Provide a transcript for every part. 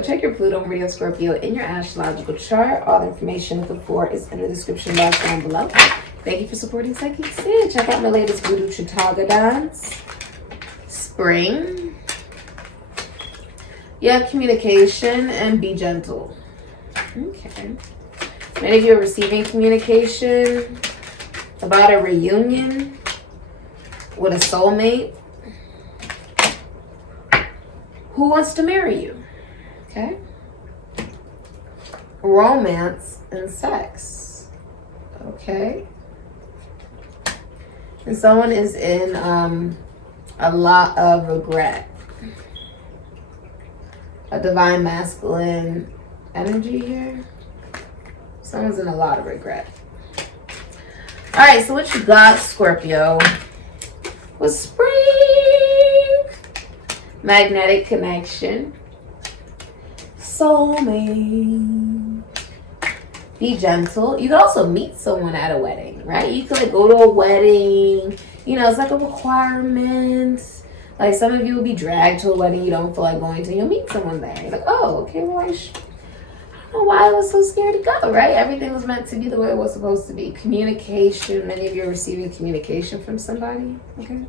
Scorpio, check your Pluto, Meridian, Scorpio in your astrological chart. All the information looking for is in the description box down below. Thank you for supporting Sikiksyd. Check out my latest VOODOO Chitaga dance. Spring. Yeah, communication and be gentle. Okay. Many of you are receiving communication about a reunion with a soulmate who wants to marry you. Okay. Romance and sex. Okay. And someone is in a lot of regret. A divine masculine energy here. Someone's in a lot of regret. All right, so what you got, Scorpio? Was spring. Magnetic connection. Soulmate. Be gentle. You could also meet someone at a wedding, right? You could like go to a wedding. You know, it's like a requirement. Like some of you will be dragged to a wedding you don't feel like going to. You'll meet someone there. You're like, oh, okay, well, I don't know why I was so scared to go, right? Everything was meant to be the way it was supposed to be. Communication. Many of you are receiving communication from somebody. Okay.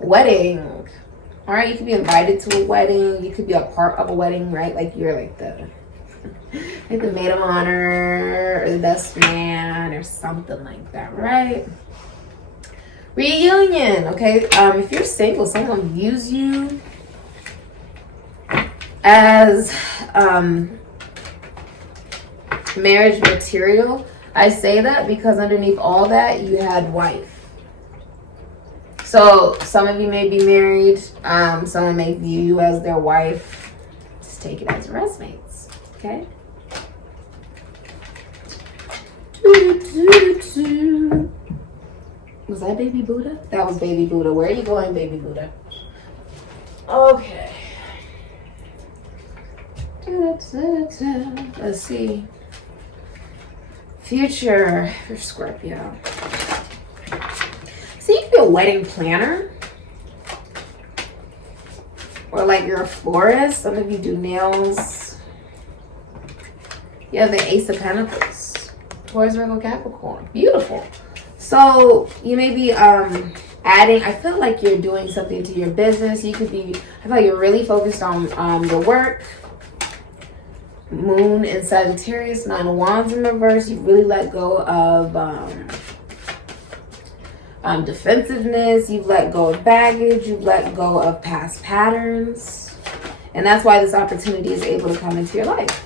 Wedding. All right, you could be invited to a wedding. You could be a part of a wedding, right? Like you're like the maid of honor or the best man or something like that, right? Reunion, okay? If you're single, someone views you as marriage material. I say that because underneath all that, you had wife. So some of you may be married. Someone may view you as their wife. Just take it as resonates, okay? Was that Baby Buddha? That was Baby Buddha. Where are you going, Baby Buddha? Okay. Let's see. Future for Scorpio. So you could be a wedding planner. Or like you're a florist. Some of you do nails. You have the Ace of Pentacles. Taurus, Virgo, Capricorn. Beautiful. So you may be adding, I feel like you're doing something to your business. You could be, I feel like you're really focused on your work. Moon in Sagittarius, 9 of Wands in reverse. You really let go of defensiveness. You've let go of baggage. You've let go of past patterns. And that's why this opportunity is able to come into your life.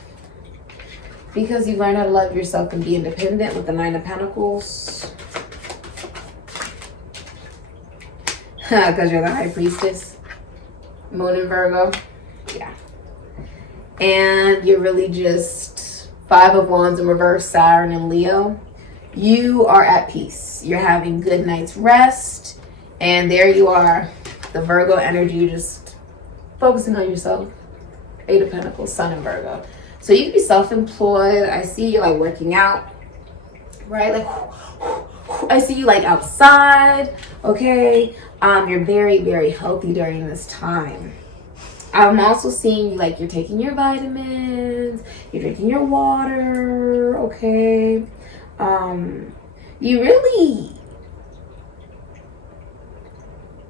Because you learn how to love yourself and be independent with the 9 of Pentacles. Because you're the High Priestess. Moon in Virgo. Yeah. And you're really just 5 of Wands in reverse, Saturn and Leo. You are at peace. You're having good night's rest. And there you are. The Virgo energy, you're just focusing on yourself. 8 of Pentacles, Sun in Virgo. So you can be self-employed. I see you like working out. Right? Like I see you like outside. Okay. You're very, very healthy during this time. I'm also seeing you like you're taking your vitamins, you're drinking your water, okay? You really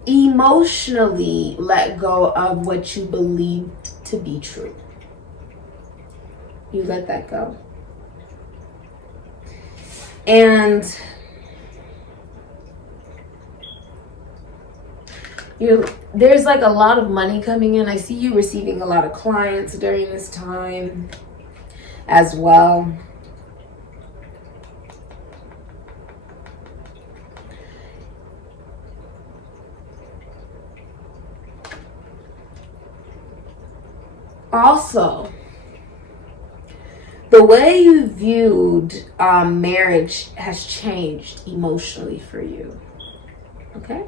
emotionally let go of what you believed to be true. You let that go. And there's like a lot of money coming in. I see you receiving a lot of clients during this time as well. Also, the way you viewed marriage has changed emotionally for you. Okay?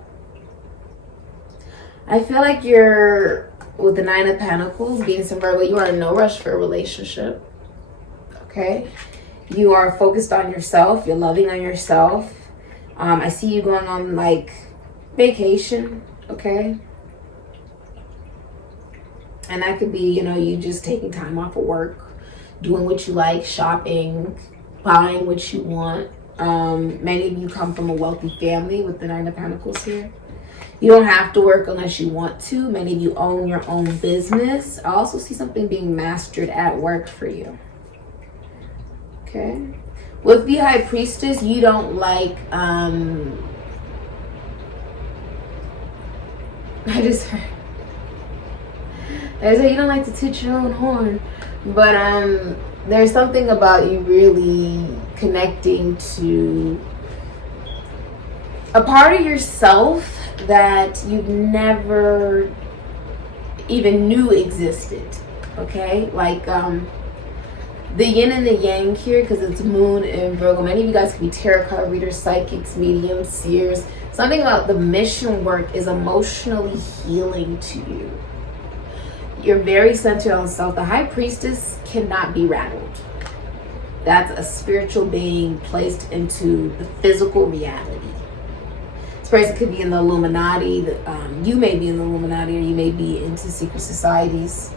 I feel like you're, with the 9 of Pentacles, being some Virgo, you are in no rush for a relationship. Okay? You are focused on yourself. You're loving on yourself. I see you going on like vacation. Okay? And that could be, you know, you just taking time off of work, doing what you like, shopping, buying what you want. Many of you come from a wealthy family with the Nine of Pentacles here. You don't have to work unless you want to. Many of you own your own business. I also see something being mastered at work for you. Okay. With the High Priestess, you don't like, I say you don't like to toot your own horn, but there's something about you really connecting to a part of yourself that you've never even knew existed. Okay, like the yin and the yang here, because it's moon and Virgo. Many of you guys could be tarot card readers, psychics, mediums, seers. Something about the mission work is emotionally healing to you. You're very centered on self. The High Priestess cannot be rattled. That's a spiritual being placed into the physical reality. This person could be in the Illuminati. You may be in the Illuminati, or you may be into secret societies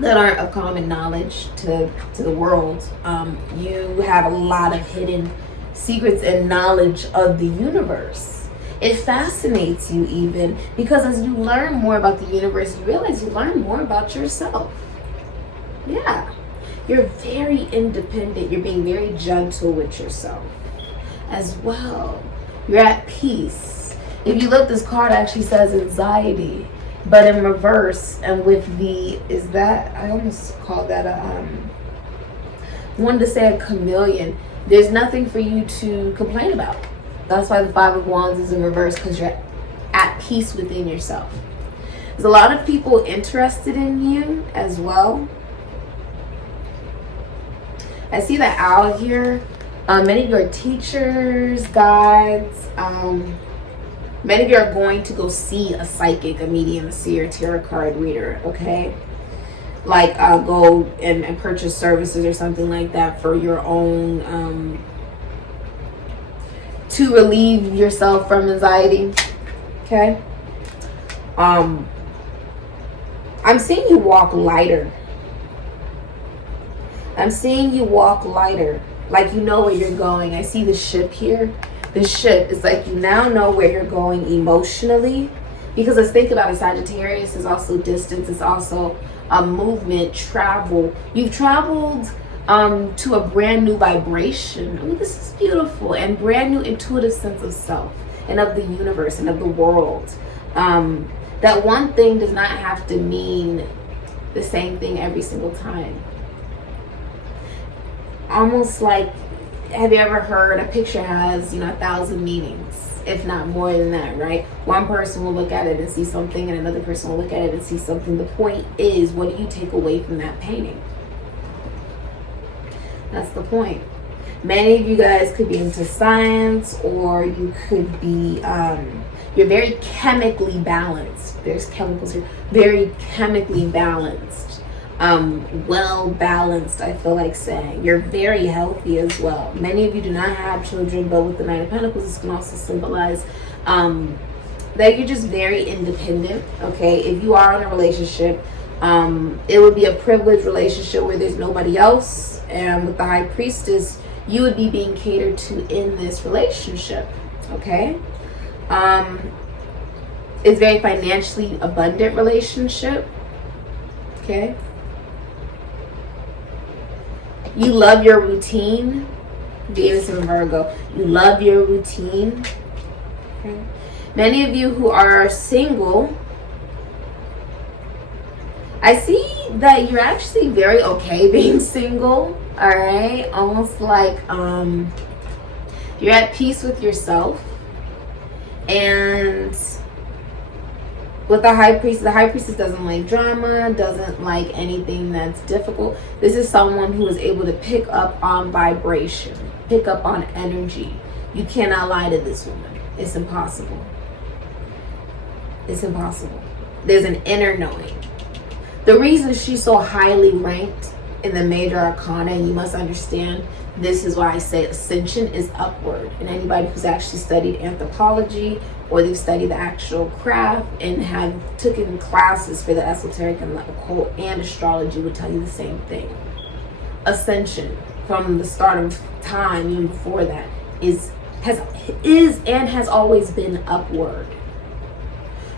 that aren't of common knowledge to the world. You have a lot of hidden secrets and knowledge of the universe. It fascinates you even because as you learn more about the universe, you realize you learn more about yourself. Yeah. You're very independent. You're being very gentle with yourself as well. You're at peace. If you look, this card actually says anxiety, but in reverse, and with the, is that, I almost call that a, wanted to say a chameleon. There's nothing for you to complain about. That's why the Five of Wands is in reverse, because you're at peace within yourself. There's a lot of people interested in you as well. I see the owl here. Many of you are teachers, guides. Many of you are going to go see a psychic, a medium, a seer, tarot card reader, okay? Like go and purchase services or something like that for your own, to relieve yourself from anxiety, okay? I'm seeing you walk lighter. I'm seeing you walk lighter, like you know where you're going. I see the ship here. The ship is like you now know where you're going emotionally, because let's think about it. Sagittarius is also distance. It's also a movement, travel. You've traveled to a brand new vibration. Oh, this is beautiful. And brand new intuitive sense of self and of the universe and of the world. That one thing does not have to mean the same thing every single time. Almost like, have you ever heard a picture has, 1,000 meanings, if not more than that, right? One person will look at it and see something, and another person will look at it and see something. The point is, what do you take away from that painting? That's the point. Many of you guys could be into science, or you could be, you're very chemically balanced. There's chemicals here. Very chemically balanced. Well balanced, I feel like saying. You're very healthy as well. Many of you do not have children, but with the Nine of Pentacles, this can also symbolize that you're just very independent, okay? If you are in a relationship, it would be a privileged relationship where there's nobody else, and with the High Priestess, you would be being catered to in this relationship, okay? It's very financially abundant relationship, okay? You love your routine. Venus and Virgo. You love your routine. Okay. Many of you who are single, I see that you're actually very okay being single. Alright? Almost like you're at peace with yourself. And with the High Priestess doesn't like drama, doesn't like anything that's difficult. This is someone who is able to pick up on vibration, pick up on energy. You cannot lie to this woman. It's impossible. It's impossible. There's an inner knowing. The reason she's so highly ranked in the major arcana, and you must understand, this is why I say ascension is upward. And anybody who's actually studied anthropology or they've studied the actual craft and have taken classes for the esoteric and the occult and astrology would tell you the same thing. Ascension from the start of time, even before that, is and has always been upward.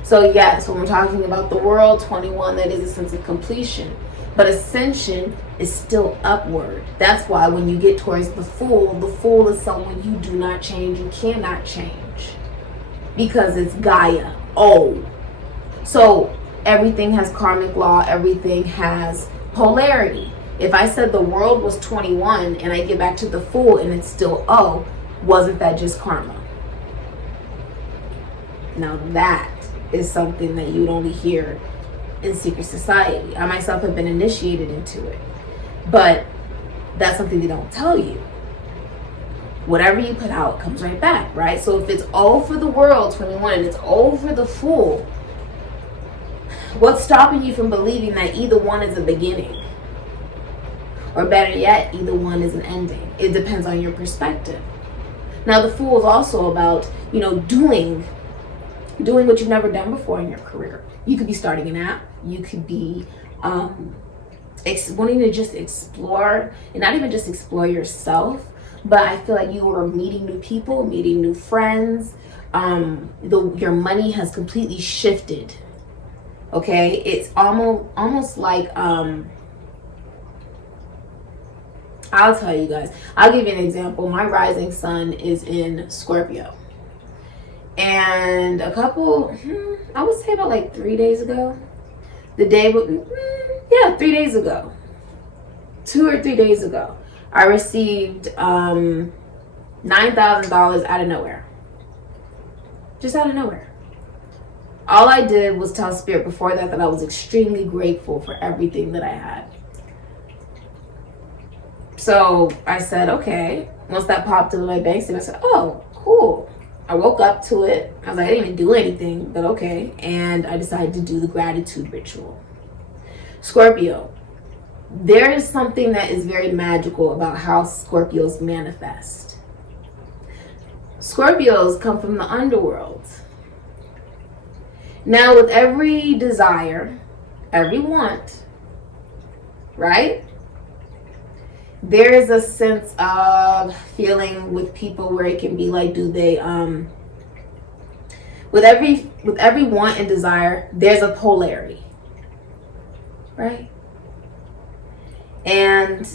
So yes, when we're talking about the world 21, that is a sense of completion. But ascension is still upward. That's why when you get towards the Fool is someone you do not change, you cannot change. Because it's Gaia. Oh. So everything has karmic law, everything has polarity. If I said the world was 21 and I get back to the Fool and it's still O, wasn't that just karma? Now that is something that you'd only hear in secret society. I myself have been initiated into it, but that's something they don't tell you. Whatever you put out comes right back, right? So if it's O for the world 21 and it's O for the Fool, what's stopping you from believing that either one is a beginning? Or better yet, either one is an ending. It depends on your perspective. Now the Fool is also about, doing what you've never done before in your career. You could be starting an app. You could be wanting to just explore, and not even just explore yourself, but I feel like you are meeting new people, meeting new friends. Your money has completely shifted. Okay, it's almost like I'll tell you guys. I'll give you an example. My rising sun is in Scorpio. And I would say about like 3 days ago. 3 days ago. 2 or 3 days ago. I received $9,000 out of nowhere. Just out of nowhere. All I did was tell Spirit before that I was extremely grateful for everything that I had. So I said, okay. Once that popped into my bank statement, I said, oh, cool. I woke up to it. I was like, I didn't even do anything, but okay. And I decided to do the gratitude ritual. Scorpio. There is something that is very magical about how Scorpios manifest. Scorpios come from the underworld. Now, with every desire, every want, right? There is a sense of feeling with people where it can be like, do they, with every want and desire, there's a polarity, right? And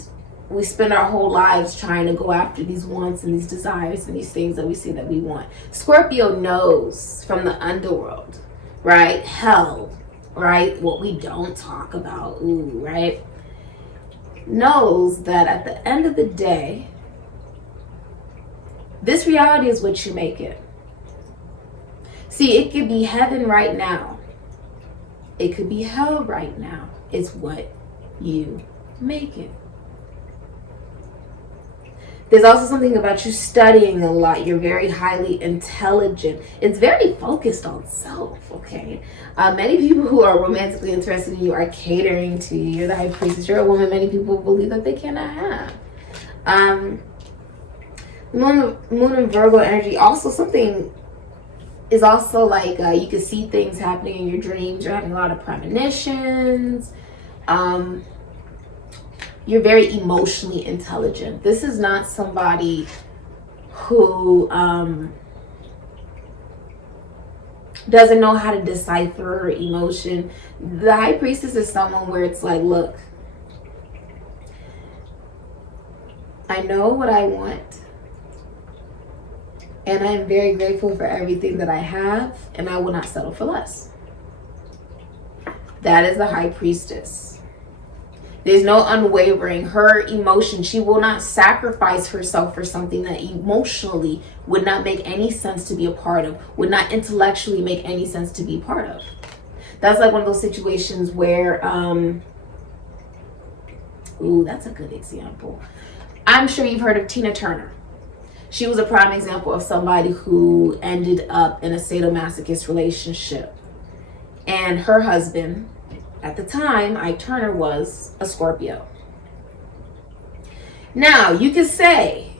we spend our whole lives trying to go after these wants and these desires and these things that we see that we want. Scorpio knows from the underworld, right? Hell, right? What we don't talk about, right? Knows that at the end of the day, this reality is what you make it. See, it could be heaven right now. It could be hell right now. It's what you make it. There's also something about you studying a lot. You're very highly intelligent. It's very focused on self, okay? Many people who are romantically interested in you are catering to you. You're the High Priestess. You're a woman many people believe that they cannot have. Moon and Virgo energy. Also something is also like you can see things happening in your dreams. You're having a lot of premonitions. You're very emotionally intelligent. This is not somebody who doesn't know how to decipher emotion. The High Priestess is someone where it's like, look, I know what I want, and I am very grateful for everything that I have, and I will not settle for less. That is the High Priestess. There's no unwavering. Her emotion, she will not sacrifice herself for something that emotionally would not make any sense to be a part of, would not intellectually make any sense to be part of. That's like one of those situations where, that's a good example. I'm sure you've heard of Tina Turner. She was a prime example of somebody who ended up in a sadomasochist relationship. And her husband, at the time, Ike Turner, was a Scorpio. Now, you could say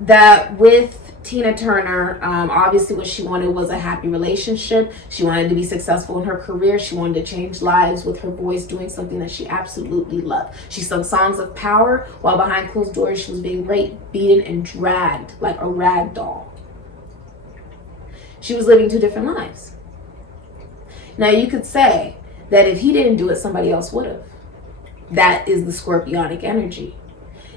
that with Tina Turner, obviously what she wanted was a happy relationship. She wanted to be successful in her career. She wanted to change lives with her voice, doing something that she absolutely loved. She sung songs of power while behind closed doors she was being raped, beaten, and dragged like a rag doll. She was living 2 different lives. Now you could say that if he didn't do it, somebody else would have. That is the Scorpionic energy.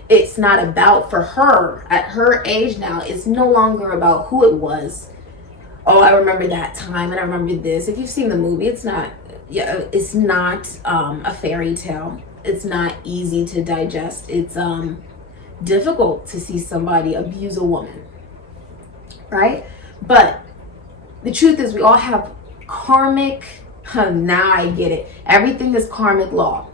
It's not about, for her, at her age now, it's no longer about who it was. Oh, I remember that time and I remember this. If you've seen the movie, it's not a fairy tale. It's not easy to digest. It's difficult to see somebody abuse a woman, right? But the truth is we all have karmic, now I get it. Everything is karmic law.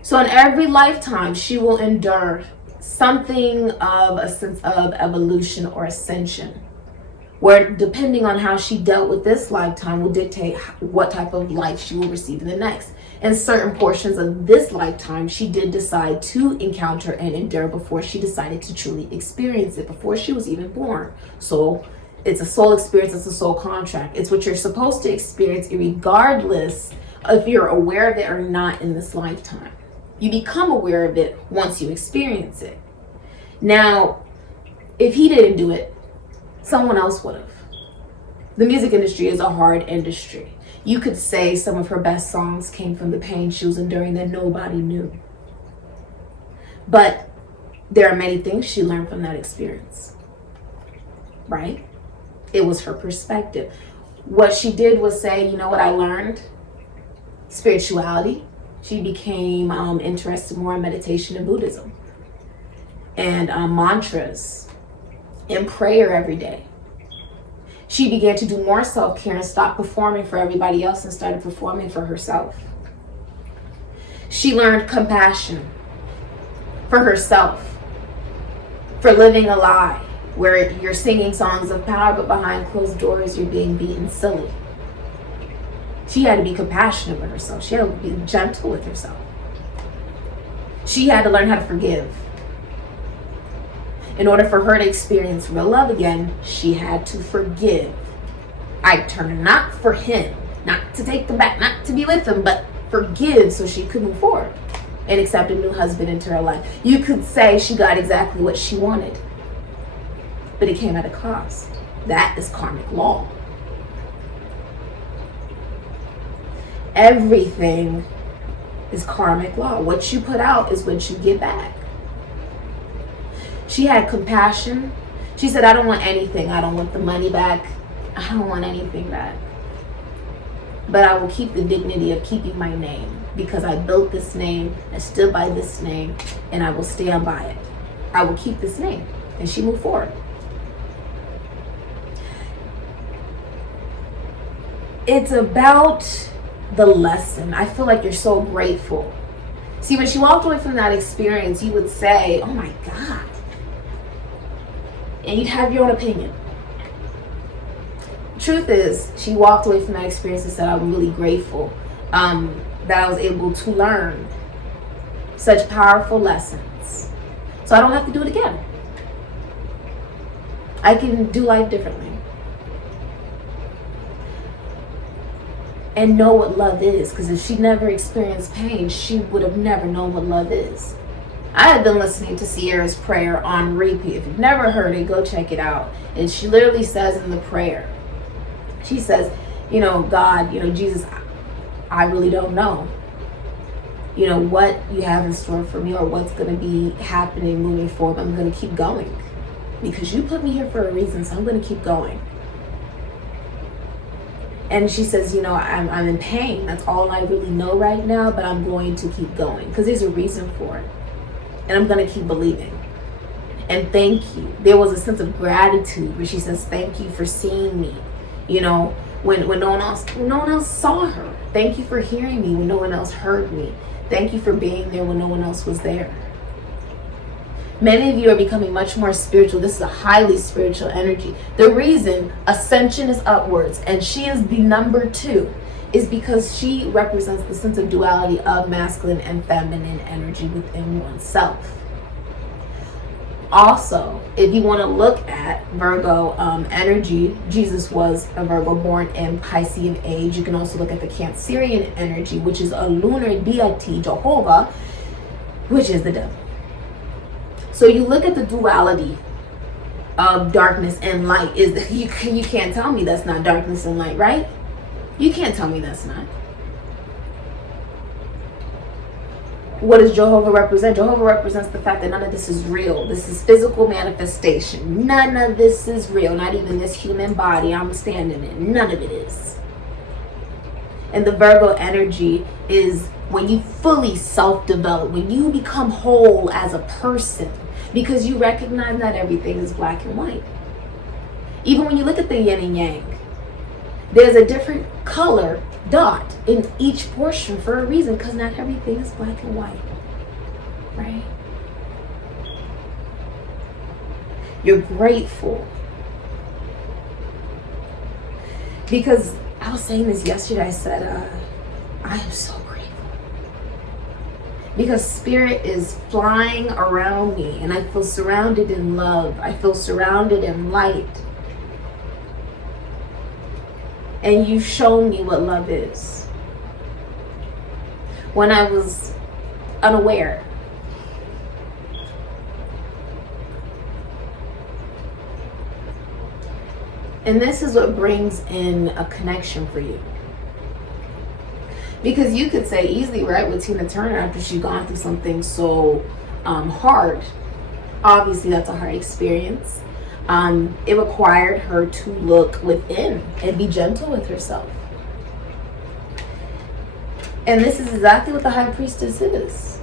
So in every lifetime, she will endure something of a sense of evolution or ascension, where depending on how she dealt with this lifetime will dictate what type of life she will receive in the next. In certain portions of this lifetime, she did decide to encounter and endure before she decided to truly experience it, before she was even born. So it's a soul experience, it's a soul contract. It's what you're supposed to experience regardless if you're aware of it or not in this lifetime. You become aware of it once you experience it. Now, if he didn't do it, someone else would have. The music industry is a hard industry. You could say some of her best songs came from the pain she was enduring that nobody knew. But there are many things she learned from that experience, right? It was her perspective. What she did was say, you know what I learned? Spirituality. She became interested more in meditation and Buddhism and mantras and prayer every day. She began to do more self-care and stopped performing for everybody else and started performing for herself. She learned compassion for herself, for living a lie where you're singing songs of power but behind closed doors you're being beaten silly. She had to be compassionate with herself. She had to be gentle with herself. She had to learn how to forgive. In order for her to experience real love again, she had to forgive. I turned not for him, not to take them back, not to be with them, but forgive so she could move forward and accept a new husband into her life. You could say she got exactly what she wanted, but it came at a cost. That is karmic law. Everything is karmic law. What you put out is what you get back. She had compassion. She said, I don't want anything. I don't want the money back. I don't want anything back. But I will keep the dignity of keeping my name because I built this name, I stood by this name, and I will stand by it. I will keep this name. And she moved forward. It's about the lesson. I feel like you're so grateful. See, when she walked away from that experience, you would say, oh my God. And you'd have your own opinion. Truth is, she walked away from that experience and said, I'm really grateful that I was able to learn such powerful lessons. So I don't have to do it again. I can do life differently. And know what love is, because if she never experienced pain, she would have never known what love is. I have been listening to Sierra's prayer on repeat. If you've never heard it, go check it out. And she literally says in the prayer, she says, you know, God, you know, Jesus, I really don't know, you know, what you have in store for me or what's going to be happening moving forward. I'm going to keep going because you put me here for a reason, so I'm going to keep going. And she says, you know, I'm in pain. That's all I really know right now, but I'm going to keep going because there's a reason for it. And I'm going to keep believing. And thank you. There was a sense of gratitude where she says, thank you for seeing me. You know, when no one else saw her. Thank you for hearing me when no one else heard me. Thank you for being there when no one else was there. Many of you are becoming much more spiritual. This is a highly spiritual energy. The reason ascension is upwards and she is the number 2 is because she represents the sense of duality of masculine and feminine energy within oneself. Also, if you want to look at Virgo energy, Jesus was a Virgo born in Piscean age. You can also look at the Cancerian energy, which is a lunar deity, Jehovah, which is the devil. So you look at the duality of darkness and light. You can't tell me that's not darkness and light, right? You can't tell me that's not. What does Jehovah represent? Jehovah represents the fact that none of this is real. This is physical manifestation. None of this is real. Not even this human body I'm standing in. None of it is. And the Virgo energy is when you fully self-develop, when you become whole as a person, because you recognize not everything is black and white. Even when you look at the yin and yang, there's a different color dot in each portion for a reason, because not everything is black and white, right? You're grateful. Because I was saying this yesterday, I said, I am so grateful. Because spirit is flying around me and I feel surrounded in love. I feel surrounded in light. And you've shown me what love is. When I was unaware. And this is what brings in a connection for you. Because you could say easily, right, with Tina Turner, after she's gone through something so hard. Obviously, that's a hard experience. It required her to look within and be gentle with herself. And this is exactly what the High Priestess is.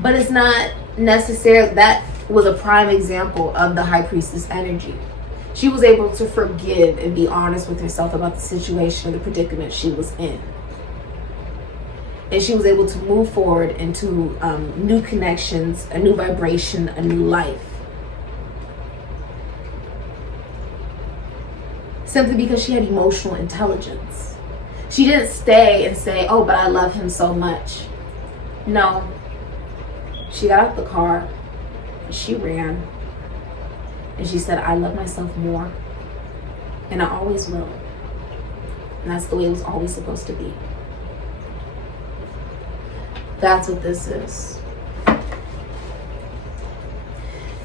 But it's not necessarily, that was a prime example of the High Priestess energy. She was able to forgive and be honest with herself about the situation, the predicament she was in. And she was able to move forward into new connections, a new vibration, a new life. Simply because she had emotional intelligence. She didn't stay and say, oh, but I love him so much. No. She got out the car and she ran. And she said, I love myself more. And I always will. And that's the way it was always supposed to be. That's what this is.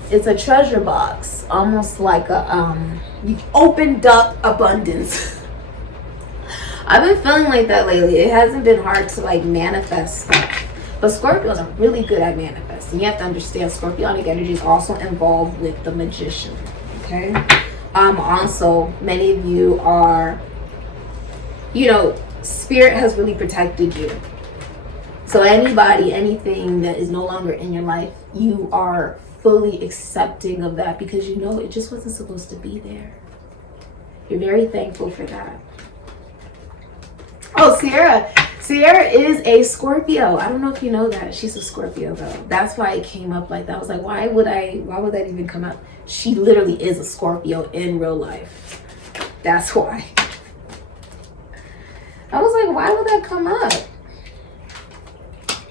It's a treasure box, almost like a you've opened up abundance. I've been feeling like that lately. It hasn't been hard to like manifest stuff, but Scorpios are really good at manifesting. You have to understand, Scorpionic energy is also involved with the magician. Okay. Also, many of you are, spirit has really protected you. So anybody, anything that is no longer in your life, you are fully accepting of that because it just wasn't supposed to be there. You're very thankful for that. Oh, Sierra is a Scorpio. I don't know if you know that. She's a Scorpio though. That's why it came up like that. I was like, why would that even come up? She literally is a Scorpio in real life. That's why. I was like, why would that come up?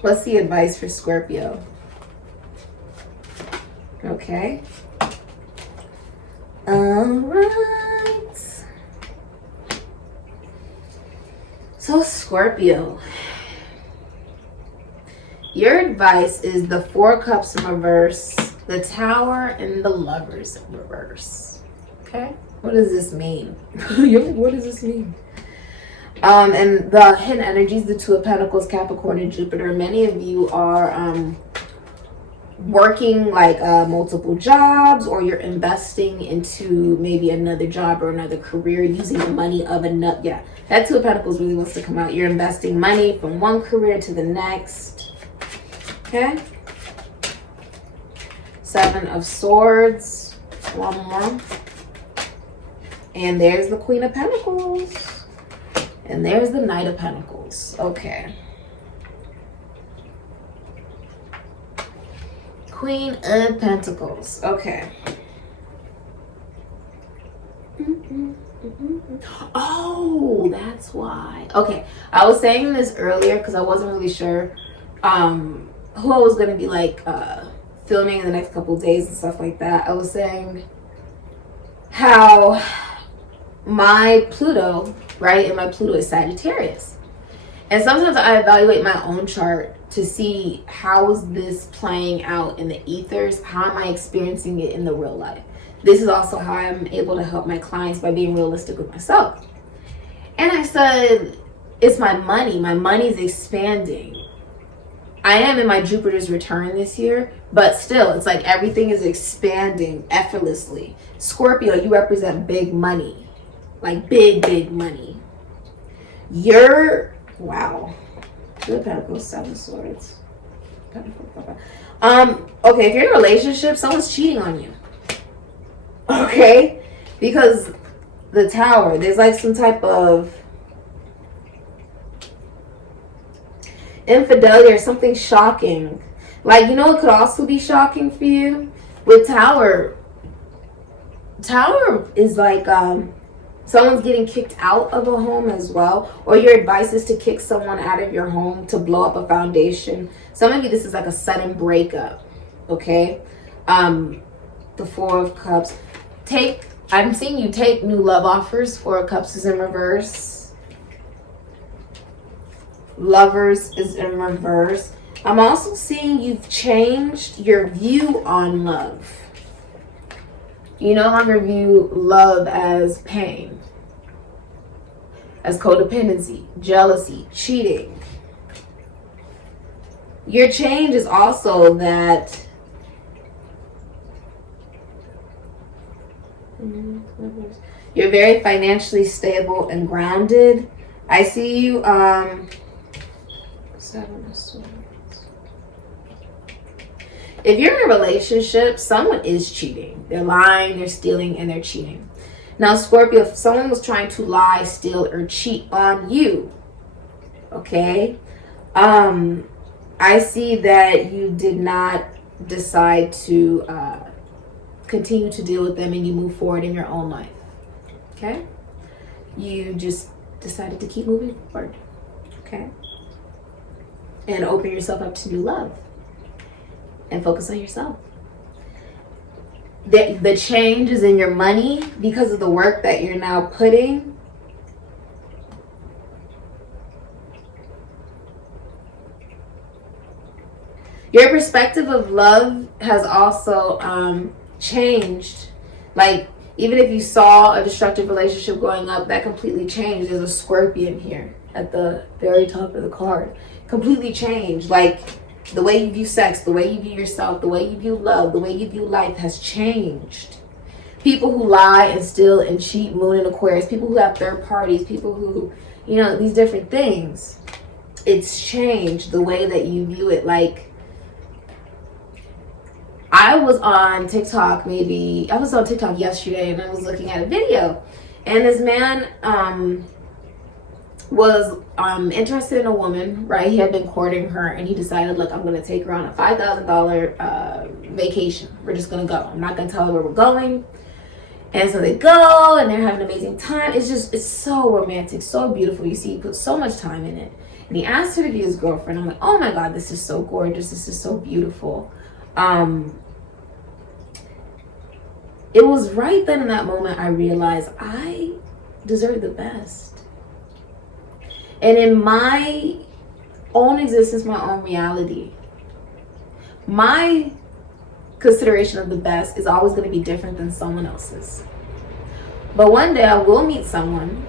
What's the advice for Scorpio? Okay. All right. So Scorpio, your advice is the Four Cups in reverse, the Tower, and the Lovers in reverse. Okay. What does this mean? What does this mean? And the hidden energies, the Two of Pentacles, Capricorn, and Jupiter. Many of you are working like multiple jobs, or you're investing into maybe another job or another career using the money of another. Yeah, that Two of Pentacles really wants to come out. You're investing money from one career to the next. Okay. Seven of Swords. One more. And there's the Queen of Pentacles. And there's the Knight of Pentacles. Okay. Queen of Pentacles. Okay. Oh, that's why. Okay. I was saying this earlier because I wasn't really sure who I was going to be like filming in the next couple of days and stuff like that, I was saying how my Pluto, right, and my Pluto is Sagittarius. And sometimes I evaluate my own chart to see how is this playing out in the ethers? How am I experiencing it in the real life? This is also how I'm able to help my clients by being realistic with myself. And I said, it's my money. My money is expanding. I am in my Jupiter's return this year, but still, it's like everything is expanding effortlessly. Scorpio, you represent big money. Like big money. You're, wow. Two of Pentacles, 7 Swords. Okay, if you're in a relationship, someone's cheating on you. Okay? Because the Tower, there's like some type of infidelity or something shocking. Like, you know, it could also be shocking for you with Tower. Tower is like someone's getting kicked out of a home as well, or your advice is to kick someone out of your home to blow up a foundation. Some of you, this is like a sudden breakup. Okay, the Four of Cups. I'm seeing you take new love offers. Four of Cups is in reverse. Lovers is in reverse. I'm also seeing you've changed your view on love. You no longer view love as pain, as codependency, jealousy, cheating. Your change is also that you're very financially stable and grounded. I see you, 7 of Swords. If you're in a relationship, someone is cheating. They're lying, they're stealing, and they're cheating. Now, Scorpio, if someone was trying to lie, steal, or cheat on you, okay, I see that you did not decide to continue to deal with them and you move forward in your own life, okay? You just decided to keep moving forward, okay? And open yourself up to new love. And focus on yourself. The change is in your money because of the work that you're now putting. Your perspective of love has also changed. Like, even if you saw a destructive relationship going up, that completely changed. There's a Scorpion here at the very top of the card. Completely changed. Like, the way you view sex, the way you view yourself, the way you view love, the way you view life has changed. People who lie and steal and cheat, Moon in Aquarius, people who have third parties, people who, you know, these different things. It's changed the way that you view it. Like, I was on TikTok yesterday and I was looking at a video. And this man was interested in a woman, right? He had been courting her and he decided, look, I'm going to take her on a $5,000 vacation. We're just going to go. I'm not going to tell her where we're going. And so they go and they're having an amazing time. It's so romantic, so beautiful. You see, he put so much time in it. And he asked her to be his girlfriend. I'm like, oh my God, this is so gorgeous. This is so beautiful. It was right then in that moment I realized I deserve the best. And in my own existence, my own reality, my consideration of the best is always going to be different than someone else's. But one day I will meet someone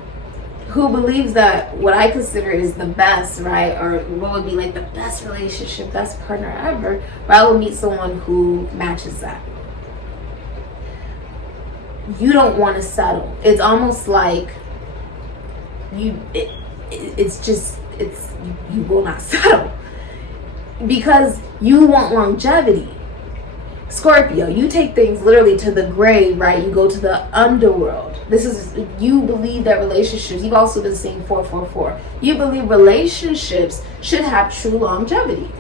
who believes that what I consider is the best, right? Or what would be like the best relationship, best partner ever. But I will meet someone who matches that. You don't want to settle. It's almost like you will not settle because you want longevity. Scorpio, you take things literally to the grave, right? You go to the underworld. You believe that relationships, you've also been seeing 444. You believe relationships should have true longevity.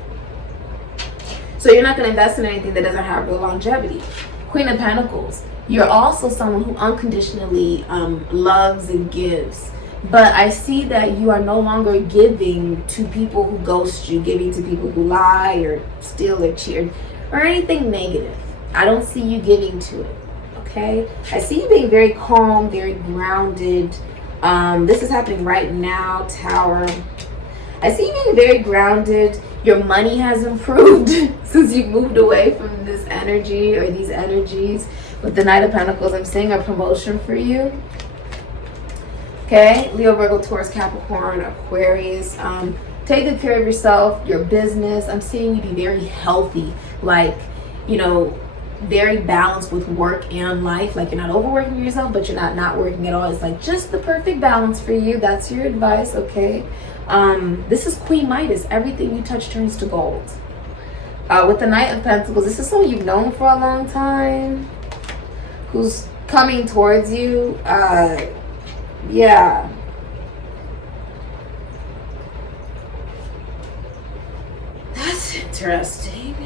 So you're not going to invest in anything that doesn't have real longevity. Queen of Pentacles, you're also someone who unconditionally loves and gives. But I see that you are no longer giving to people who ghost you, giving to people who lie or steal or cheat. or anything negative. I don't see you giving to it. Okay? I see you being very calm, very grounded. This is happening right now, Tower. I see you being very grounded. Your money has improved since you moved away from this energy or these energies. With the Knight of Pentacles, I'm seeing a promotion for you. Okay, Leo, Virgo, Taurus, Capricorn, Aquarius. Take good care of yourself, your business. I'm seeing you be very healthy, like, you know, very balanced with work and life. Like, you're not overworking yourself, but you're not working at all. It's like just the perfect balance for you. That's your advice, okay? This is Queen Midas. Everything you touch turns to gold. With the Knight of Pentacles, this is someone you've known for a long time, who's coming towards you. Yeah. That's interesting.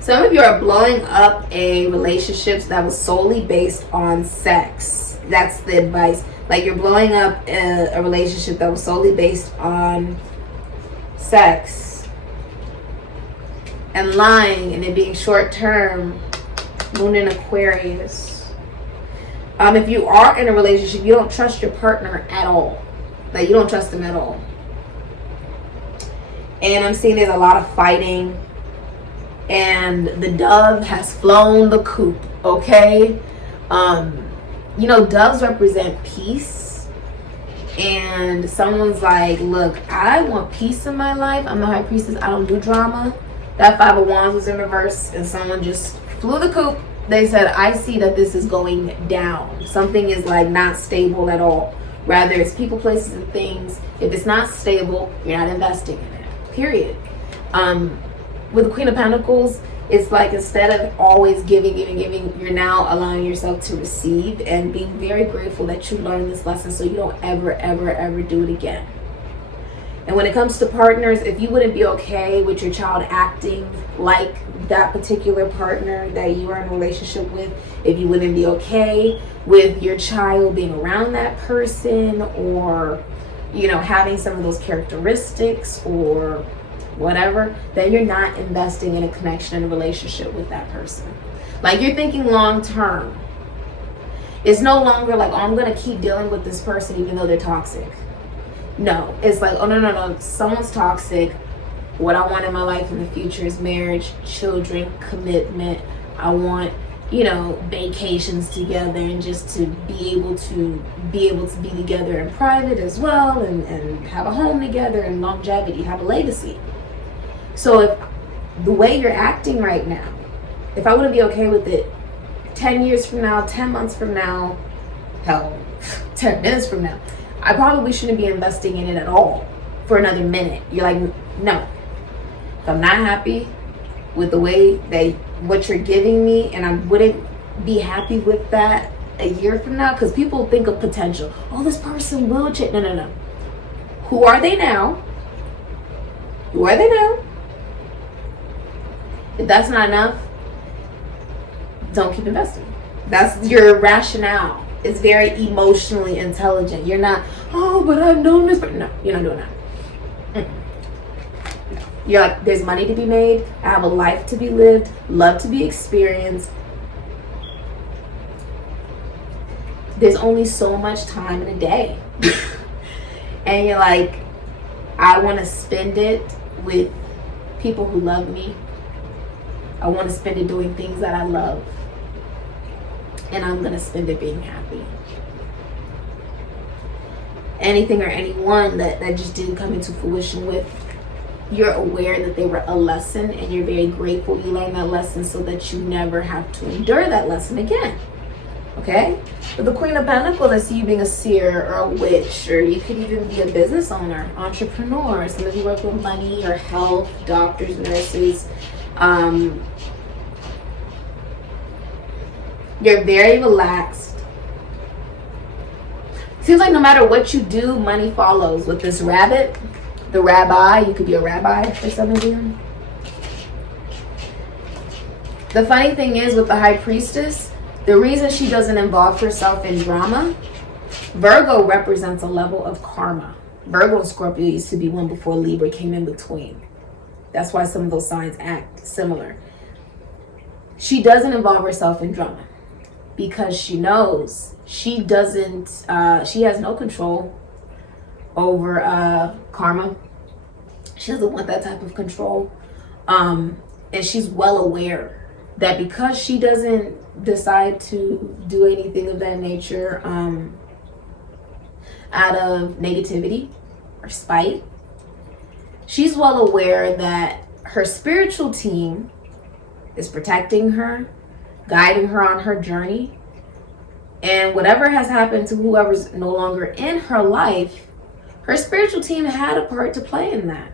Some of you are blowing up a relationship that was solely based on sex. That's the advice. Like, you're blowing up a relationship that was solely based on sex and lying and it being short term. Moon in Aquarius. If you are in a relationship, you don't trust your partner at all. Like, you don't trust them at all. And I'm seeing there's a lot of fighting. And the dove has flown the coop, okay? You know, doves represent peace. And someone's like, look, I want peace in my life. I'm the High Priestess. I don't do drama. That Five of Wands was in reverse. And someone just flew the coop. They said, I see that this is going down. Something is like not stable at all. Rather, it's people, places, and things. If it's not stable, you're not investing in it. Period. With the Queen of Pentacles, it's like instead of always giving, you're now allowing yourself to receive and being very grateful that you learned this lesson so you don't ever do it again. And when it comes to partners, if you wouldn't be okay with your child acting like that particular partner that you are in a relationship with, if you wouldn't be okay with your child being around that person, or, you know, having some of those characteristics or whatever, then you're not investing in a connection and a relationship with that person. Like, you're thinking long term. It's no longer like, oh, I'm going to keep dealing with this person even though they're toxic. No, it's like, oh, no, someone's toxic. What I want in my life in the future is marriage, children, commitment. I want, you know, vacations together and just to be able to be together in private as well, and have a home together and longevity, have a legacy. So if the way you're acting right now, if I wouldn't be okay with it 10 years from now, 10 months from now, hell, 10 minutes from now, I probably shouldn't be investing in it at all for another minute. You're like, no. If I'm not happy with the way that what you're giving me, and I wouldn't be happy with that a year from now, because people think of potential. Oh, this person will change. No. Who are they now? Who are they now? If that's not enough, don't keep investing. That's your rationale. It's very emotionally intelligent. You're not, oh, but I've known this. But no, you're not doing that. No. You're like, there's money to be made. I have a life to be lived, love to be experienced. There's only so much time in a day. And you're like, I want to spend it with people who love me. I want to spend it doing things that I love. And I'm going to spend it being happy. Anything or anyone that just didn't come into fruition with, you're aware that they were a lesson, and you're very grateful you learned that lesson so that you never have to endure that lesson again. Okay? With the Queen of Pentacles, I see you being a seer or a witch, or you could even be a business owner, entrepreneur. Some of you work with money or health, doctors, nurses. You're very relaxed. Seems like no matter what you do, money follows. With this rabbit, the rabbi, you could be a rabbi for some of you. The funny thing is, with the High Priestess, the reason she doesn't involve herself in drama, Virgo represents a level of karma. Virgo and Scorpio used to be one before Libra came in between. That's why some of those signs act similar. She doesn't involve herself in drama because she knows she doesn't, she has no control over karma. She doesn't want that type of control. And she's well aware that because she doesn't decide to do anything of that nature out of negativity or spite, she's well aware that her spiritual team is protecting her, guiding her on her journey. And whatever has happened to whoever's no longer in her life, her spiritual team had a part to play in that.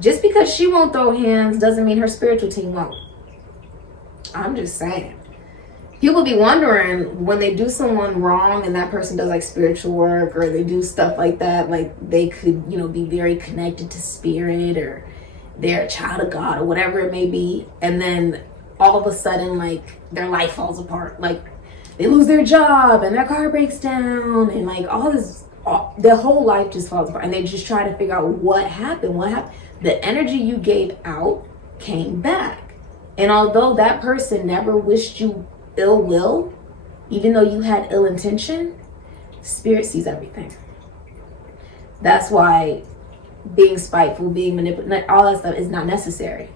Just because she won't throw hands doesn't mean her spiritual team won't. I'm just saying. People be wondering when they do someone wrong and that person does like spiritual work or they do stuff like that, like they could, you know, be very connected to spirit or they're a child of God or whatever it may be. And then all of a sudden, like their life falls apart. Like they lose their job and their car breaks down and like all this, their whole life just falls apart. And they just try to figure out what happened. The energy you gave out came back. And although that person never wished you ill will, even though you had ill intention, spirit sees everything. That's why being spiteful, being manipulative, all that stuff is not necessary.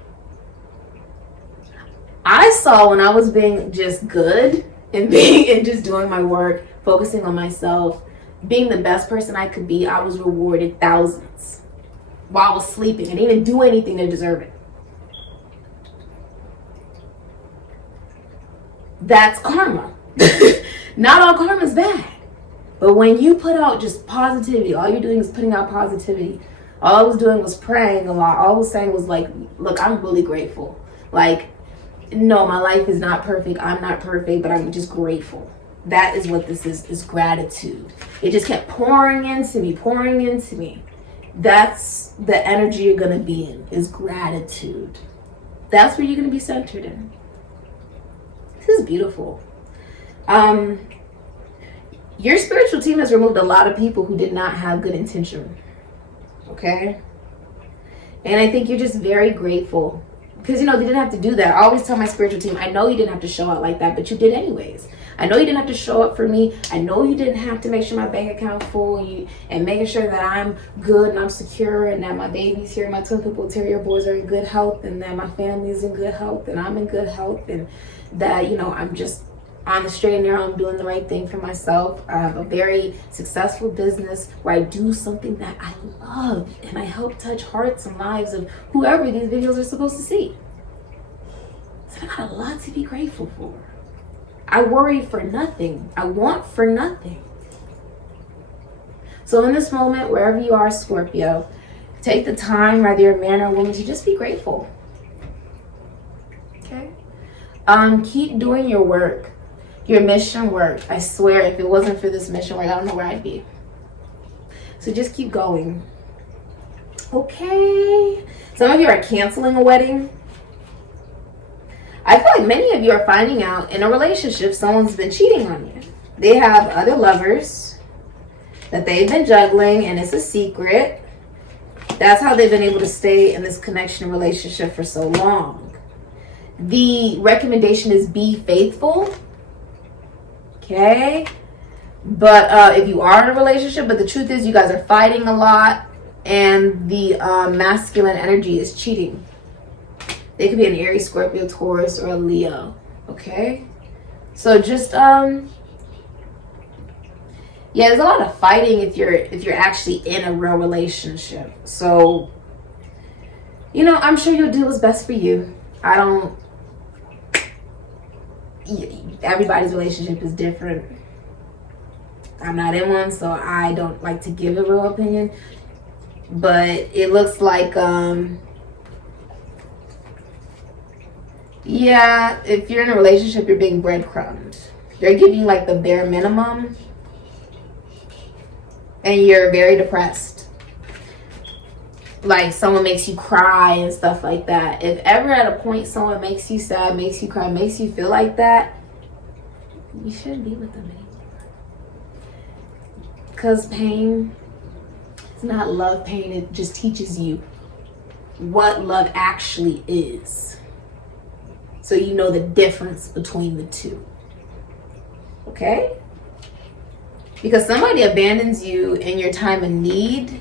I saw when I was being just good and just doing my work, focusing on myself, being the best person I could be, I was rewarded thousands while I was sleeping. I didn't even do anything to deserve it. That's karma. Not all karma is bad. But when you put out just positivity, all you're doing is putting out positivity. All I was doing was praying a lot. All I was saying was like, look, I'm really grateful. Like, no, my life is not perfect. I'm not perfect, but I'm just grateful. That is what this is gratitude. It just kept pouring into me. That's the energy you're going to be in, is gratitude. That's where you're going to be centered in. This is beautiful. Your spiritual team has removed a lot of people who did not have good intention. Okay? And I think you're just very grateful. Because, you know, they didn't have to do that. I always tell my spiritual team, I know you didn't have to show out like that, but you did anyways. I know you didn't have to show up for me. I know you didn't have to make sure my bank account's full and making sure that I'm good and I'm secure and that my baby's here, my twin purple terrier boys are in good health and that my family's in good health and I'm in good health and that, you know, I'm just on the straight and narrow. I'm doing the right thing for myself. I have a very successful business where I do something that I love and I help touch hearts and lives of whoever these videos are supposed to see. So I got a lot to be grateful for. I worry for nothing. I want for nothing. So in this moment, wherever you are, Scorpio, take the time, whether you're a man or a woman, to just be grateful. Okay? Keep doing your work, your mission work. I swear, if it wasn't for this mission work, I don't know where I'd be. So just keep going. Okay. Some of you are canceling a wedding. I feel like many of you are finding out in a relationship someone's been cheating on you. They have other lovers that they've been juggling and it's a secret. That's how they've been able to stay in this connection relationship for so long. The recommendation is be faithful. Okay? But if you are in a relationship, but the truth is you guys are fighting a lot and the masculine energy is cheating. They could be an Aries, Scorpio, Taurus, or a Leo. Okay? So just yeah, there's a lot of fighting if you're actually in a real relationship. So, you know, I'm sure you'll do what's best for you. Everybody's relationship is different. I'm not in one, so I don't like to give a real opinion. But it looks like yeah, if you're in a relationship, you're being breadcrumbed. They're giving like the bare minimum. And you're very depressed. Like someone makes you cry and stuff like that. If ever at a point someone makes you sad, makes you cry, makes you feel like that, you shouldn't be with them anymore. Because pain, it's not love pain, it just teaches you. what love actually is, so you know the difference between the two. Okay? Because somebody abandons you in your time of need.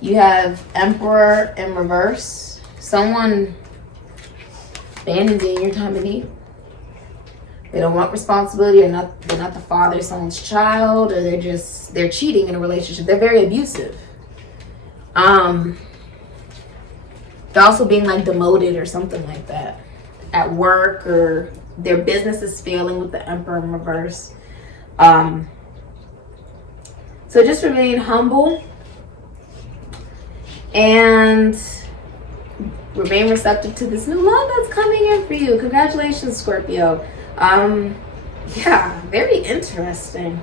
You have Emperor in reverse. Someone abandons you in your time of need. They don't want responsibility, or they're not the father of someone's child, or they're cheating in a relationship. They're very abusive. They're also being like demoted or something like that at work, or their business is failing with the Emperor in reverse. So just remain humble and remain receptive to this new love that's coming in for you. Congratulations, Scorpio. Yeah, very interesting.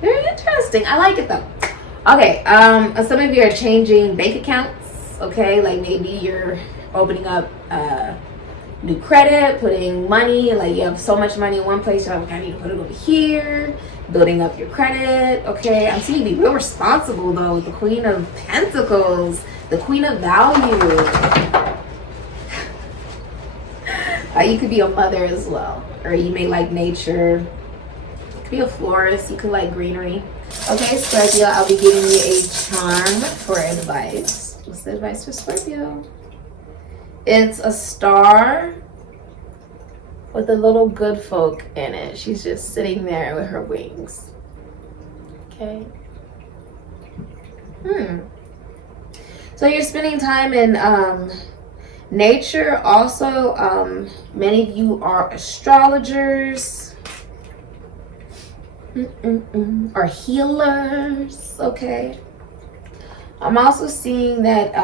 Very interesting. I like it though. Okay, some of you are changing bank accounts, okay? Like maybe you're opening up new credit, putting money, like you have so much money in one place, you're like, I need to put it over here, building up your credit, okay? I'm seeing you be real responsible though with the Queen of Pentacles, the Queen of Value. You could be a mother as well, or you may like nature. You could be a florist, you could like greenery. Okay, Scorpio, I'll be giving you a charm for advice. What's the advice for Scorpio? It's a star with a little good folk in it. She's just sitting there with her wings. Okay. So you're spending time in nature. Also, many of you are astrologers or healers. Okay. I'm also seeing that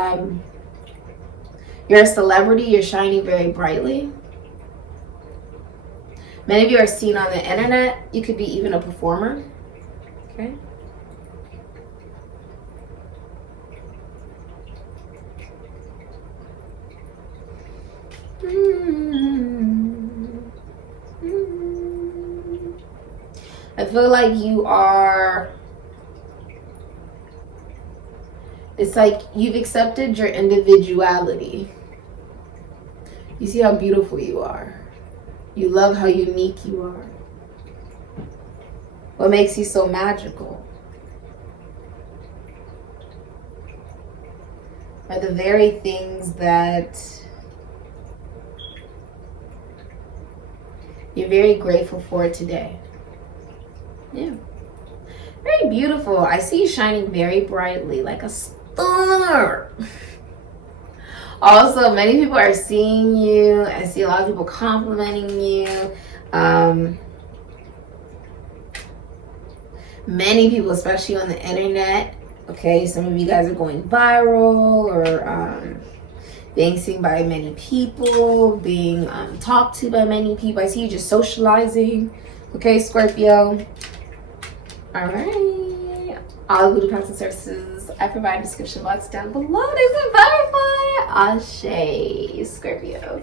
you're a celebrity. You're shining very brightly. Many of you are seen on the internet. You could be even a performer. Okay. I feel like you are, it's like you've accepted your individuality. You see how beautiful you are. You love how unique you are. What makes you so magical are the very things that you're very grateful for today. Yeah. Very beautiful. I see you shining very brightly like a star. Also, many people are seeing you. I see a lot of people complimenting you. Many people, especially on the internet. Okay, some of you guys are going viral, or being seen by many people, being talked to by many people. I see you just socializing. Okay, Scorpio. All right. All VOODOO content services I provide description box down below. There's a butterfly. Ashe, Scorpio.